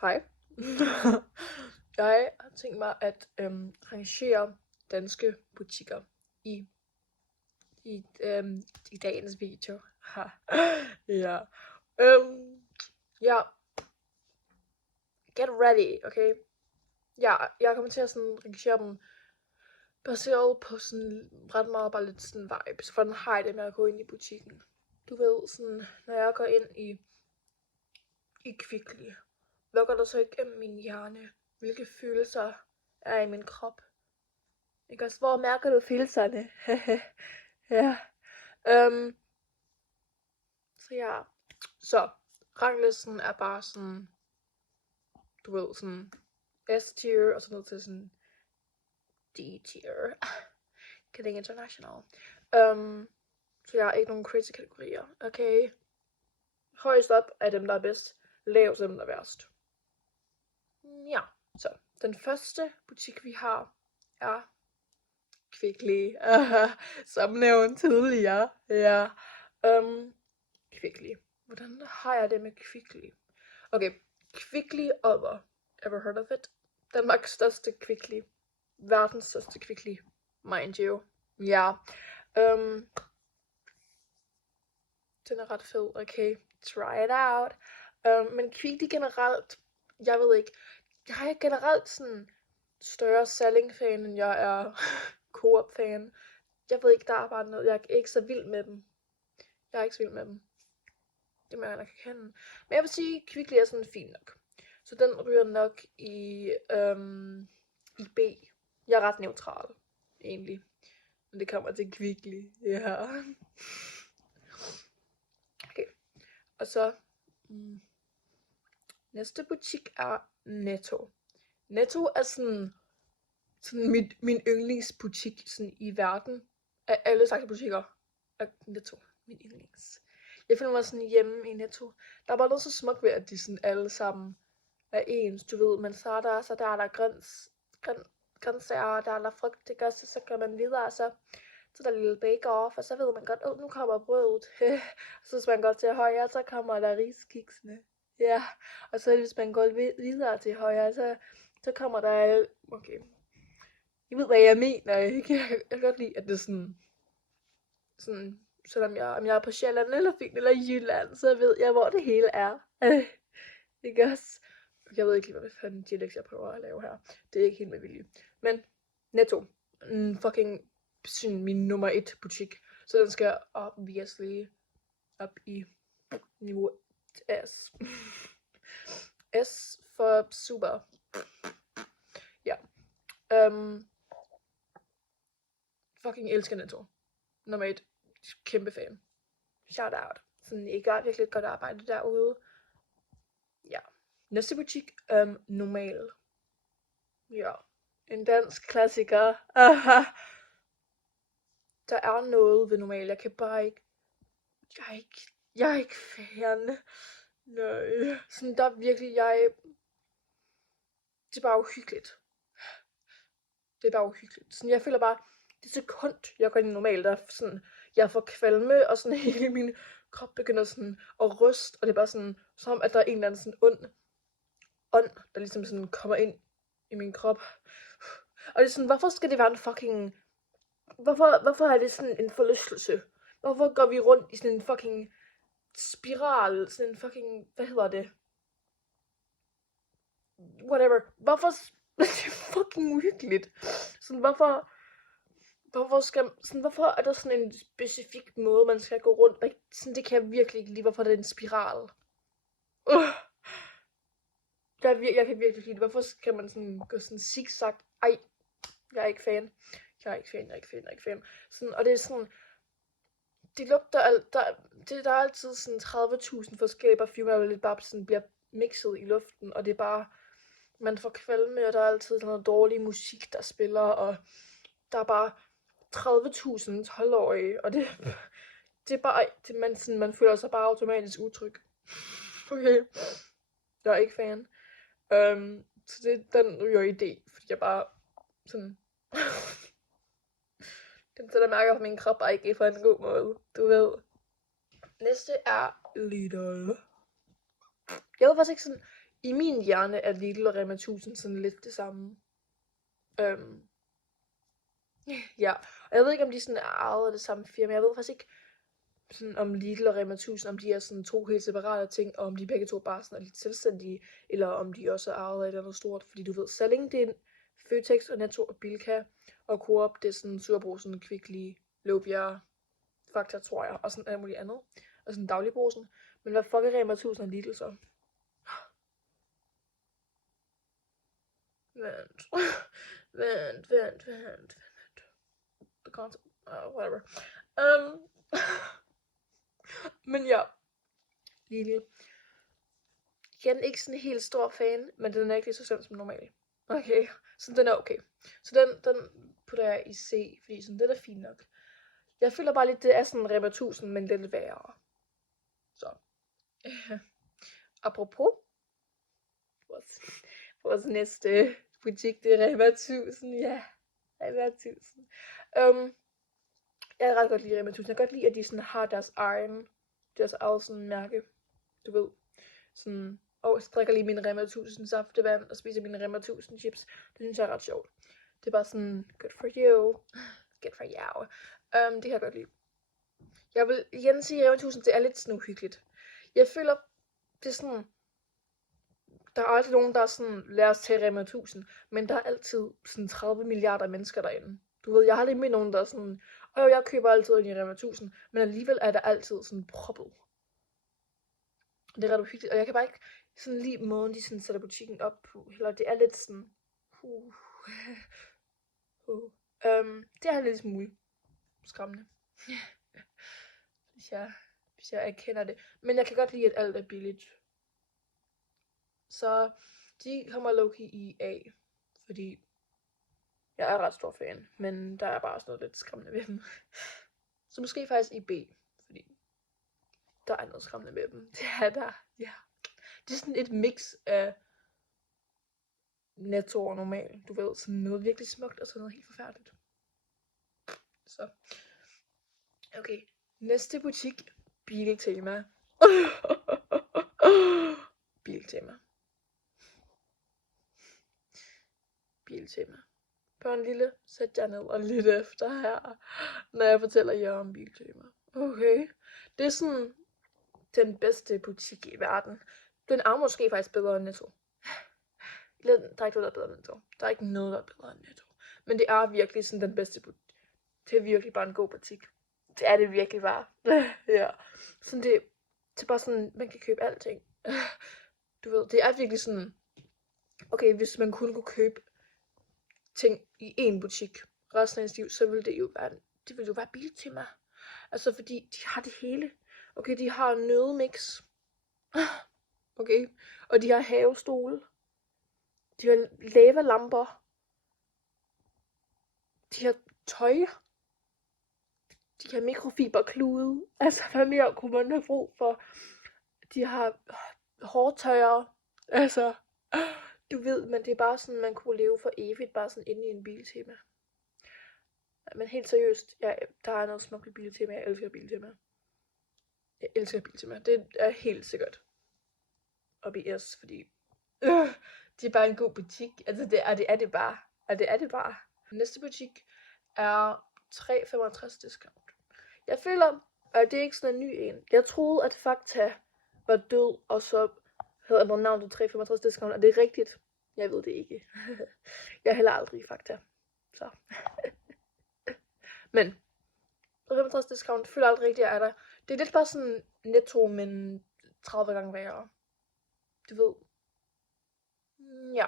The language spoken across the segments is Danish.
Hej. Jeg har tænkt mig at rangere danske butikker i i dagens video. Ja. Ja. Get ready, okay? Ja, jeg kommer til at sådan rangere dem baseret på sådan ret meget bare lidt sådan vibes. Hvordan har jeg det med at gå ind i butikken? Du ved, sådan, når jeg går ind i Kvickly, hvad går der så igennem min hjerne? Hvilke følelser er i min krop? Ikke også? Hvor mærker du følelserne? Ja. Så ja. Så ranglisten er bare sådan, du ved, sådan S-tier, og så ned til sådan D-tier. Kidding international. Så jeg har ikke nogen crazy kategorier. Okay. Højst op er dem, der er bedst. Lavest er dem, der er værst. Ja. Så den første butik, vi har, er Kvickly. Som nævnt tidligere. Ja. Kvickly. Hvordan har jeg det med Kvickly? Okay. Kvickly Other. Ever heard of it? Danmarks største Kvickly. Verdens største Kvickly. Mind you. Ja. Den er ret fed. Okay. Try it out. Men Kvickly generelt, jeg ved ikke. Jeg er generelt sådan større Salling-fan, end jeg er Coop-fan. Jeg ved ikke, der er bare noget. Jeg er ikke så vild med dem. Det må jeg nok erkende. Men jeg vil sige, at Kvickly er sådan fint nok. Så den ryger nok i B. Jeg er ret neutral, egentlig. Men det kommer til Kvickly. Ja. Okay. Og så næste butik er Netto. Netto er sådan min yndlingsbutik sådan i verden. Af alle slags butikker er Netto min yndlings. Jeg føler mig sådan hjemme i Netto. Der er bare noget så smukt ved, at de sådan alle sammen er ens, du ved. Men så er der grøntsager, der er der frugt, ikke også? Så går man videre, så er der lille bake-off, og så ved man godt, nu kommer brødet. Så hvis man går til højre, så kommer der riskiksene. Ja, og så hvis man går videre til højre, så kommer der, okay, I ved hvad jeg mener, ikke? Jeg kan godt lide, at det er sådan selvom om jeg er på Sjælland eller Fyn eller Jylland, så ved jeg, hvor det hele er. Ikke også? Jeg ved ikke lige, hvad fanden dialekt jeg prøver at lave her. Det er ikke helt med vilje. Men Netto. Fucking min nummer 1 butik. Så den skal obviously op i niveau S. S for super. Ja. Fucking elsker Netto. Nummer 1. Kæmpe fan. Shout out. Sådan, I gør virkelig et godt arbejde derude. Ja. Næste butik, Normal. Ja. En dansk klassiker. Der er noget ved Normal. Jeg kan bare ikke. Jeg er ikke fan. Nej. Sådan, der er virkelig, det er bare uhyggeligt. Sådan, jeg føler bare, det sekund, jeg går ind i Normal, der er sådan, jeg får kvalme, og sådan hele min krop begynder sådan at ryste, og det er bare sådan, som at der er en eller anden sådan ånd, der ligesom sådan kommer ind i min krop. Og det er sådan, hvorfor skal det være en fucking, hvorfor er det sådan en forlystelse? Hvorfor går vi rundt i sådan en fucking spiral, sådan en fucking, hvad hedder det? Whatever. Hvorfor, det er fucking uhyggeligt. Sådan, hvorfor er der sådan en specifik måde, man skal gå rundt? Sådan, det kan jeg virkelig ikke lide, hvorfor det er en spiral. Jeg kan virkelig lide det. Hvorfor skal man sådan gå sådan zigzag? Ej, jeg er ikke fan. Sådan, og det er sådan, det lugter, der er altid sådan 30.000 forskellige parfumer, der lidt bare sådan bliver mixet i luften, og det er bare, man får kvalme, og der er altid noget dårlig musik, der spiller, og der er bare 30.000 12-årige, og det er bare, man føler sig bare automatisk utryg. Okay, jeg er ikke fan. Så den ryger i det, fordi jeg bare sådan, den sætter mærker på min krop, bare ikke på en god måde, du ved. Næste er Lidl. Jeg ved faktisk ikke sådan, i min hjerne er Lidl og Rema 1000 sådan lidt det samme. Ja, og jeg ved ikke, om de sådan er ejet af det samme firma. Jeg ved faktisk ikke, sådan om Lidl og Rema 1000, om de er sådan to helt separate ting, og om de begge to bare sådan er lidt selvstændige, eller om de også er ejet af et eller andet stort. Fordi du ved, Salling, det er en Føtex og Netto og Bilka, og Coop, det er sådan Surbrugsen, Kvickly, Løvbjerg, Fakta, tror jeg, og sådan alt muligt andet. Og sådan dagligbrusen. Men hvad fuck er Rema 1000 og Lidl så? Vent. Vent. The concept. Whatever. Men ja. Lidl. Igen ikke sådan en helt stor fan, men den er ikke lige så slem som normal. Okay, så den er okay. Så den putter jeg i C, fordi sådan, det er fint nok. Jeg føler bare lidt, det er sådan Rema 1000, men lidt værre. Så. Apropos. Vores næste butik, det er Rema 1000. Ja, Rema 1000. Jeg kan ret godt lide Rema 1000. Jeg kan godt lide, at de sådan har deres eget sådan mærke. Du ved. Sådan, jeg drikker lige min Rema 1000 saftevand og spiser mine Rema 1000 chips. Det synes jeg er ret sjovt. Det er bare sådan, good for you. Good for you. Det kan jeg godt lide. Jeg vil igen sige, at Rema 1000, det er lidt sådan uhyggeligt. Jeg føler, det er sådan, der er aldrig nogen, der er sådan, lad os tage Rema 1000, men der er altid sådan 30 milliarder mennesker derinde. Du ved, jeg har aldrig mødt nogen, der er sådan, jeg køber altid ind i Rema 1000, men alligevel er der altid sådan proppet. Det er ret uhyggeligt, og jeg kan bare ikke sådan lide måden, de sådan sætter butikken op på. Eller det er lidt sådan, det er lidt smule skræmmende. hvis jeg erkender det. Men jeg kan godt lide, at alt er billigt. Så de kommer low-key i A, fordi jeg er ret stor fan, men der er bare sådan noget lidt skræmmende ved dem. Så måske faktisk i B, fordi der er noget skræmmende ved dem. Det er der, ja. Det er sådan et mix af Netto og normal. Du ved, sådan noget virkelig smukt, og så noget helt forfærdeligt. Så. Okay, næste butik. Biltema. Biltema. Biltema. Børn lille, sæt jer ned og lyt efter her, når jeg fortæller jer om Biltema. Okay. Det er sådan den bedste butik i verden. Den er måske faktisk bedre end Netto. Der er ikke noget, der er bedre end Netto. Der er ikke noget, der er bedre end Netto. Men det er virkelig sådan den bedste butik. Det er virkelig bare en god butik. Det er det virkelig bare. Ja. Sådan det er bare sådan, man kan købe alting. Du ved, det er virkelig sådan, okay, hvis man kun kunne købe ting i én butik resten af ens liv, så ville det jo være Biltema. Altså, fordi de har det hele. Okay, de har nødmix. Okay, og de har havestole. De har lavalamper. De har tøj. De har mikrofiberklude. Altså, hvad mere kunne man have brug for? De har hårtøjer. Altså, du ved, men det er bare sådan, man kunne leve for evigt, bare sådan inde i en Biltema. Men helt seriøst, der er noget smukt i Biltema. Jeg elsker Biltema. Jeg elsker Biltema. Det er helt sikkert. Og BS, fordi det er bare en god butik. Altså, det er det bare. Og det er det bare. Næste butik er 3,65 discount. Jeg føler, at det er ikke sådan en ny en. Jeg troede, at Fakta var død, og så havde ændret navn til 3,65 discount. Er det rigtigt? Jeg ved det ikke. Jeg er heller aldrig i Fakta. Så. Men 3,65 discount føler aldrig rigtigt, at jeg er der. Det er lidt bare sådan Netto, men 30 gange værre. Du ved. Ja.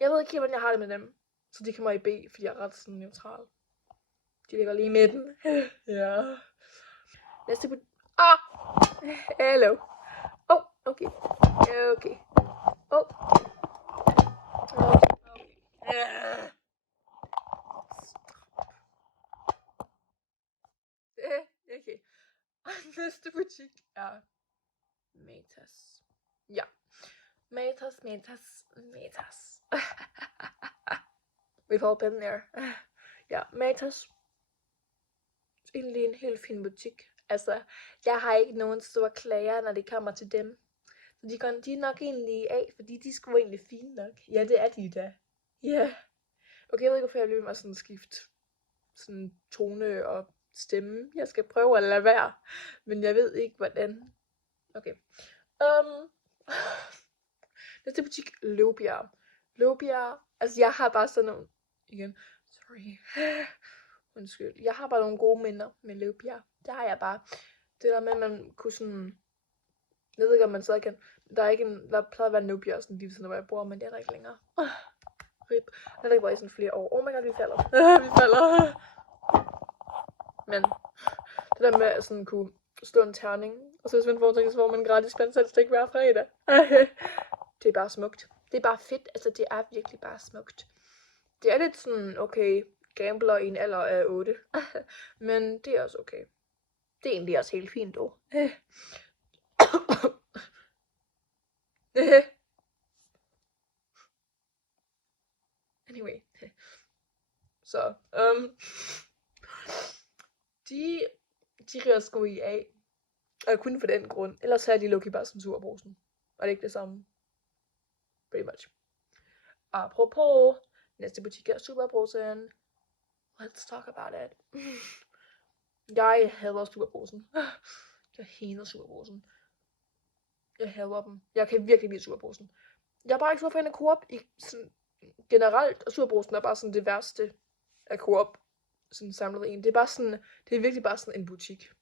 Jeg ved ikke helt, hvordan jeg har det med dem. Så de kommer i B, fordi jeg er ret sådan neutral. De ligger lige i midten. Ja. Næste på... Hello. Okay. Okay. Okay. Næste butik er Matas. Ja. Matas. We've all been there. Ja, Matas. Egentlig en helt fin butik. Altså, jeg har ikke nogen store klager, når det kommer til dem. Så de er nok egentlig af, fordi de skulle egentlig fine nok. Ja, det er de da. Ja. Okay, jeg ved ikke, hvorfor jeg løber mig sådan skift. Sådan tone og stemme. Jeg skal prøve at lade være. Men jeg ved ikke, hvordan. Okay. Næste butik, Løvbjerg. Løvbjerg. Altså, jeg har bare sådan nogle... Igen. Sorry. Undskyld. Jeg har bare nogle gode minder med Løvbjerg. Det har jeg bare. Det der med, at man kunne sådan... Jeg ved ikke, om man stadig kan... Der plejede at være Løvbjerg sådan lige sådan, hvor jeg bor, men det er der ikke længere. Rip. Der er der ikke været i sådan flere år. Oh my god, vi falder. Vi falder. Men det der med at sådan kunne stå en terning, og så hvis man får så får man en gratis pansalstik hver fredag. Det er bare smukt. Det er bare fedt. Altså, det er virkelig bare smukt. Det er lidt sådan, okay, gambler i en alder af 8. Men det er også okay. Det er egentlig også helt fint, dog. Anyway. Så, de ryger sgu i af. Og kun for den grund. Ellers er de lucky bare som surbrusen. Og det er ikke det samme. Pretty much. Apropos, næste butik er Superbrusen. Let's talk about it. Jeg hader Superbrusen. Jeg hader Superbrusen. Jeg hader dem. Jeg kan virkelig lide Superbrusen. Jeg er bare ikke så fan af Coop i sådan generelt, og Superbrusen er bare sådan det værste af Coop sådan samlet en. Det er bare sådan, det er virkelig bare sådan en butik.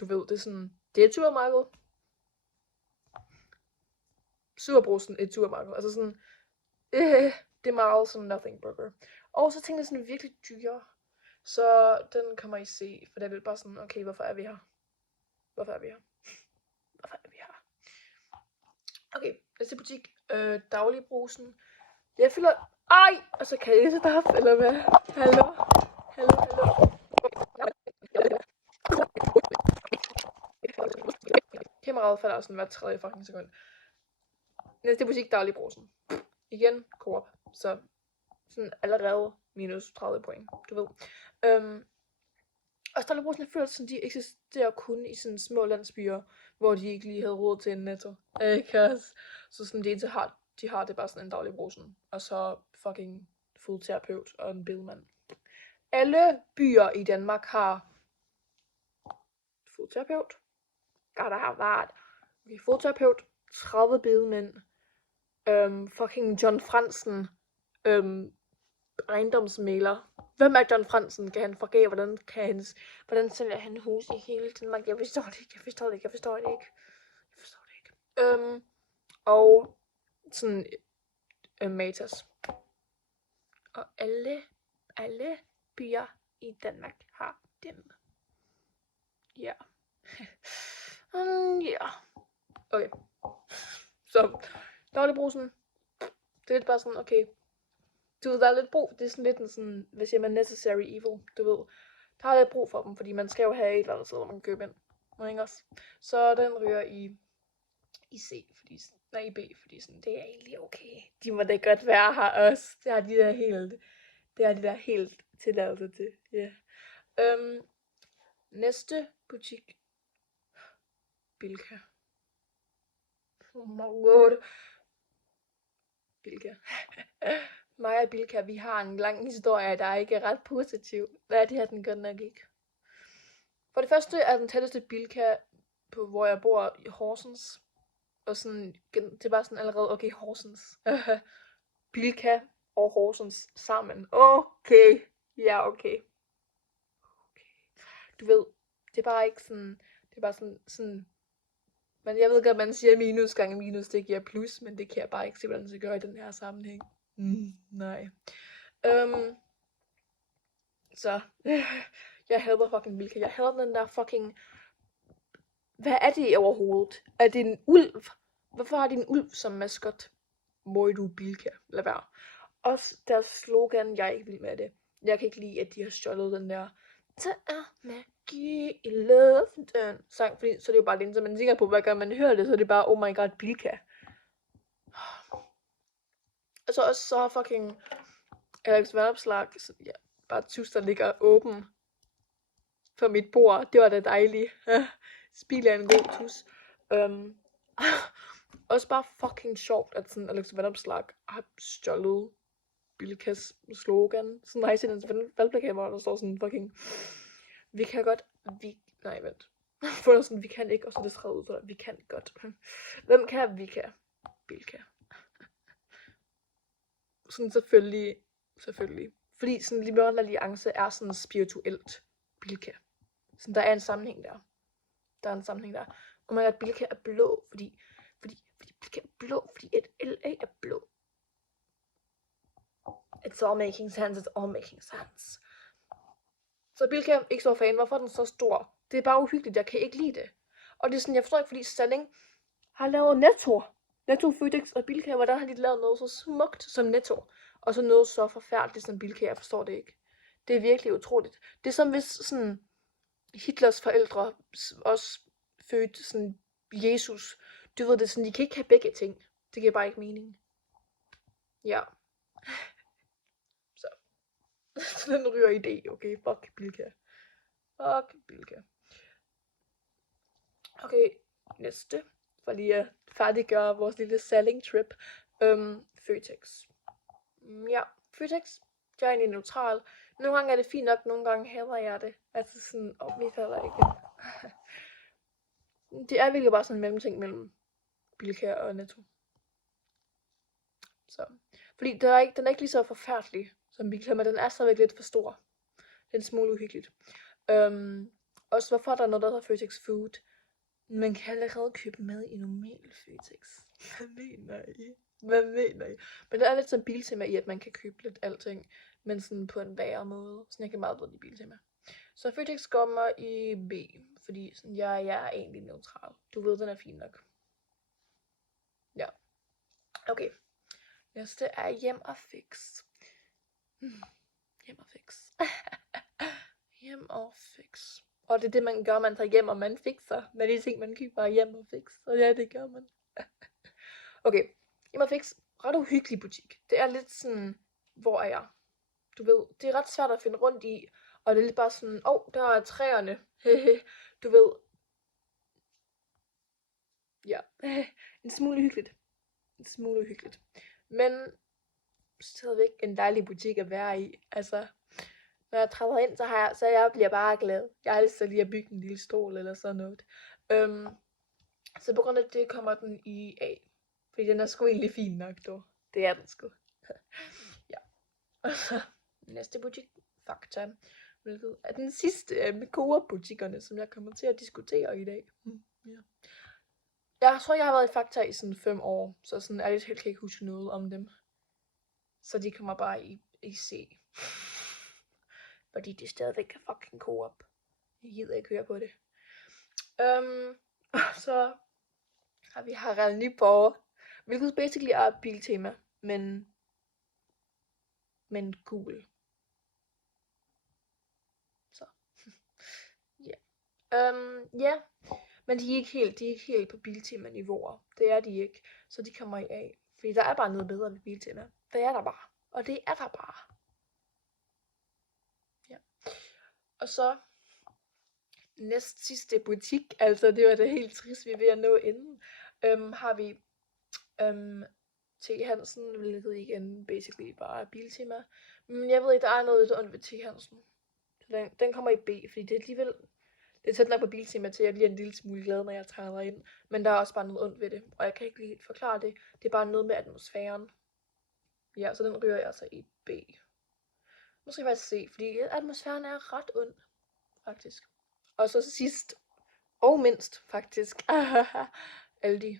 Du ved, det er sådan, det er et supermarked. Superbrusen et supermarked. Altså sådan, det er meget sådan nothing burger. Og så tænkte jeg sådan virkelig dyre. Så den kommer I se, for det er lidt bare sådan, okay, hvorfor er vi her? Hvorfor er vi her? Hvorfor er vi her? Okay, næste butik, Dagligbrusen. Jeg føler, ej, og så kan I så der, eller hvad? Hallo? Kameraet falder sådan hver tredje fucking sekund. Næste butik, Dagligbrusen. Igen, Coop. Så sådan allerede minus 30 point, du ved. Og Dagligbrusen føler sådan, de eksisterer kun i sådan små landsbyer, hvor de ikke lige havde råd til en netto. Så sådan, de har det bare sådan en Dagligbrusen. Og så fucking fodterapeut og en bilmand. Alle byer i Danmark har fodterapeut. Gotta have that. Okay, fodterapeut, 30 bedemænd, fucking John Fransen, ejendomsmægler. Hvem er John Fransen? Kan han forgave? Hvordan sælger han hus i hele Danmark? Jeg forstår det ikke. Og sådan Matas. Og alle byer i Danmark har dem. Ja. Ja. Okay. Så Dagligbrusen. Det er lidt bare sådan, okay. Du ved, der er lidt brug, det er sådan lidt en sådan, hvad siger man, necessary evil, du ved. Der er lidt brug for dem, fordi man skal jo have et eller andet sted, hvor man kan købe ind. Ikke også? Så den ryger i C, fordi, i B, fordi sådan, det er egentlig okay. De må da godt være her også. Det har de der helt tilladelse til. Ja. Yeah. Næste butik. Bilka. Oh my god. Bilka. Mig og Bilka, vi har en lang historie, der ikke er ret positiv. Hvad er det her, den godt nok ikke? For det første er den tætteste Bilka på, hvor jeg bor i Horsens. Og sådan, det er bare sådan allerede, okay, Horsens. Bilka og Horsens sammen. Okay. Ja, okay. Du ved, det er bare ikke sådan, det er bare sådan, men jeg ved godt, man siger minus gange minus, det giver plus, men det kan jeg bare ikke se, hvordan det gør i den her sammenhæng. Nej. Så, jeg hader fucking Bilka. Jeg hader den der fucking, hvad er det overhovedet? Er det en ulv? Hvorfor har de en ulv som maskot? Må du Bilka? Lad være. Også deres slogan, jeg er ikke vild med det. Jeg kan ikke lide, at de har stjålet den der, der er magi i luften sang, fordi så er det jo bare det, så man tænker på, hver gang man hører det, så er det bare, oh my god, Bilka. Og så også så fucking Alex Vanopslagh, ja, bare tus, der ligger åben for mit bord. Det var da dejligt. Spil er en god tus. Også bare fucking sjovt, at sådan Alex Vanopslagh har stjålet Bilkas slogan. Sådan har I set en valgplakat, hvor der står sådan fucking, vi kan godt, nej vent. For der sådan, vi kan ikke, og så er det skrevet ud, så vi kan godt. Hvem kan, vi kan? Bilka. Sådan selvfølgelig. Fordi sådan Liberal Alliance er sådan spirituelt Bilka. Sådan der er en sammenhæng der. Og man at Bilka er blå, fordi Bilka er blå, fordi et LA er blå. It's all making sense. Så Bilka er ikke så fan. Hvorfor er den så stor? Det er bare uhyggeligt, jeg kan ikke lide det. Og det er sådan, jeg forstår ikke, fordi Salling har lavet Netto, Føtex og Bilka. Hvordan har de lavet noget så smukt som Netto? Og så noget så forfærdeligt som Bilka, jeg forstår det ikke. Det er virkelig utroligt. Det er som hvis sådan Hitlers forældre også fødte sådan Jesus. Du ved det sådan, de kan ikke have begge ting. Det giver bare ikke mening. Ja. Så. Den ryger idé, okay? Fuck Bilka. Okay, næste. For lige at færdiggøre vores lille selling trip. Føtex. Ja, Føtex. Jeg er egentlig neutral. Nogle gange er det fint nok, nogle gange hader jeg det. Altså sådan, vi falder ikke. Det er virkelig bare sådan en mellemting mellem Bilka og Netto. Så. Fordi den er ikke lige så forfærdelig som Bilka, men den er stadigvæk lidt for stor. Det er en smule uhyggeligt. Også hvorfor er der noget, der hedder Føtex Food? Man kan allerede købe mad i normal Føtex. Hvad mener I? Men det er lidt som Biltema i, at man kan købe lidt alting, men sådan på en værre måde. Sådan jeg kan meget bedre lide Biltema. Så Føtex kommer i B, fordi sådan, jeg er egentlig neutral. Du ved, den er fin nok. Ja. Okay. Næste er Hjem og Fix. Hjem og Fix. Hjem og Fix. Og det er det, man gør, man tager hjem, og man fikser. Med de ting, man køber Hjem og Fix. Og ja, det gør man. Okay. Hjem og Fix. Ret uhyggelig butik. Det er lidt sådan, hvor er jeg? Du ved, det er ret svært at finde rundt i. Og det er lidt bare sådan, der er træerne. Du ved. Ja. En smule hyggeligt. Men stadigvæk en dejlig butik at være i. Altså, når jeg træder ind, så jeg bliver bare glad. Jeg har lyst til lige at bygge en lille stol eller sådan noget. Så på grund af det kommer den i A. Fordi den er sgu egentlig fin nok, dog. Det er den sgu. Ja. Og så næste butik, Fakta. Hvilket er den sidste af Coop-butikkerne, som jeg kommer til at diskutere i dag. Ja. Jeg tror, jeg har været i Fakta i sådan 5 år. Så sådan ærligt helt kan jeg ikke huske noget om dem. Så de kommer bare i C. Fordi det stadigvæk er fucking Coop. Jeg gider ikke høre på det. Så har vi Harald Nyborg. Hvilket basically er Biltema. Men cool. Så. Ja. Ja. Men de er ikke helt på Biltema-niveauer. Det er de ikke. Så de kommer i A. Fordi der er bare noget bedre ved Biltema. Det er der bare. Og det er der bare. Ja. Og så næst sidste butik, altså det var det helt trist, vi er ved at nå inden, har vi T. Hansen, hvilket igen basically bare er Biltema. Men jeg ved ikke, der er noget lidt ondt ved T. Hansen. Så den kommer i B, fordi det er alligevel, det er tæt nok på Biltema til, at jeg bliver en lille smule glad, når jeg træder ind. Men der er også bare noget ondt ved det, og jeg kan ikke lige forklare det. Det er bare noget med atmosfæren. Ja, så den ryger jeg altså i B. Måske faktisk C, fordi atmosfæren er ret ond, faktisk. Og så sidst, og mindst faktisk, Aldi.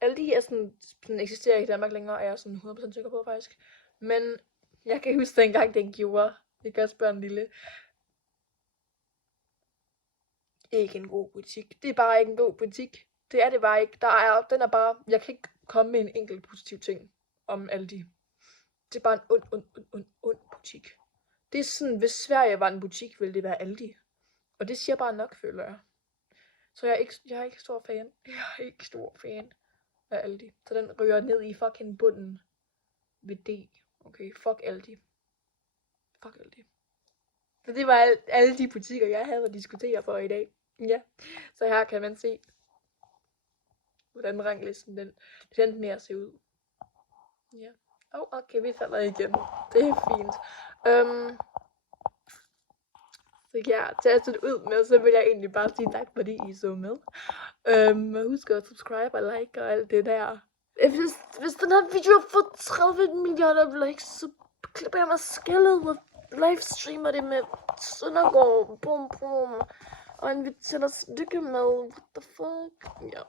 Aldi er sådan eksisterer ikke i Danmark længere, er jeg sådan 100% sikker på faktisk. Men jeg kan huske dengang den gjorde. Jeg kan spørge en lille. Ikke en god butik. Det er bare ikke en god butik. Det er det bare ikke. Den er bare, jeg kan ikke komme med en enkelt positiv ting om Aldi. Det er bare en ond butik. Det er sådan, hvis Sverige var en butik, ville det være Aldi. Og det siger bare nok, føler jeg. Så jeg er ikke stor fan. Jeg er ikke stor fan af Aldi. Så den ryger ned i fucking bunden ved D. Okay, fuck Aldi. Så det var alle de butikker, jeg havde at diskutere for i dag. Ja, så her kan man se hvordan ranglisten den endte med at se ud. Ja. Okay, vi falder igen. Det er fint. Så ja, til at sætte ud med, så vil jeg egentlig bare sige tak, fordi I så med. Husk at subscribe og like og alt det der. Hvis den her video har fået 30 millioner likes, så klipper jeg mig skældet og livestreamer det med Søndergaard. Bum bum. Og inviterer os lykke med. What the fuck? Ja.